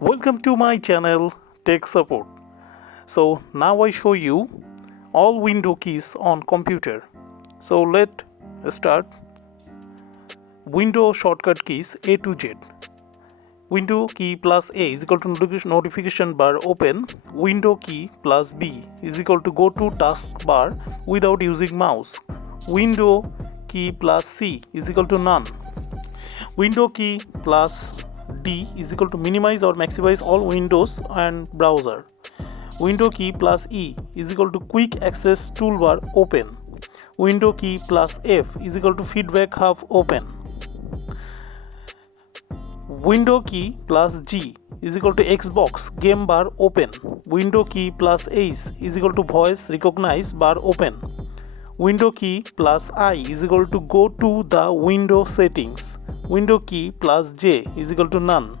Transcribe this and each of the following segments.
Welcome to my channel Tech Support. So now I show you all window keys on computer. So let's start. Window shortcut keys A to Z. Window key plus A is equal to notification bar open. Window key plus B is equal to go to taskbar without using mouse. Window key plus C is equal to none. Window key plus D is equal to minimize or maximize all windows and browser. Window key plus E is equal to quick access toolbar open. Window key plus F is equal to feedback hub open. Window key plus G is equal to Xbox game bar open. Window key plus H is equal to voice recognize bar open. Window key plus I is equal to go to the window settings. Window key plus J is equal to none.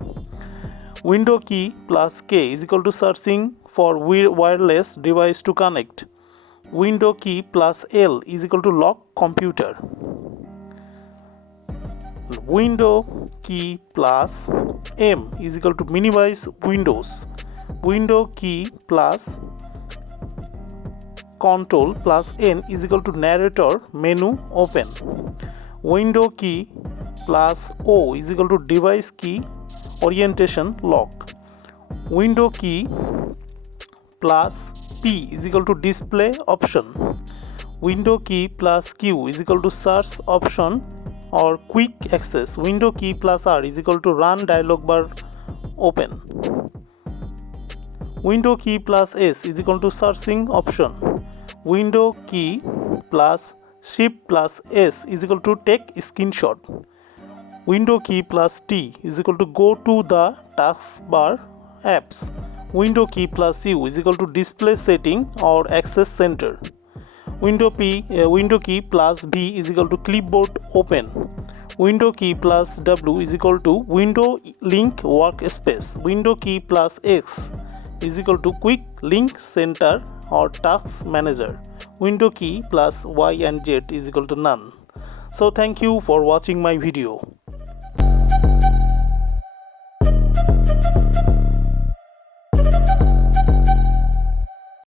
Window key plus K is equal to searching for wireless device to connect. Window key plus L is equal to lock computer. Window key plus M is equal to minimize windows. Window key plus Control plus N is equal to narrator menu open. Window key plus O is equal to device key orientation lock. Window key plus P is equal to display option. Window key plus Q is equal to search option or quick access. Window key plus R is equal to run dialog bar open. Window key plus S is equal to searching option. Window key plus Shift plus S is equal to take screenshot. Window key plus T is equal to go to the taskbar apps. Window key plus U is equal to display setting or access center. Window key plus B is equal to clipboard open. Window key plus W is equal to window link workspace. Window key plus X is equal to quick link center or task manager. Window key plus Y and Z is equal to none. So thank you for watching my video.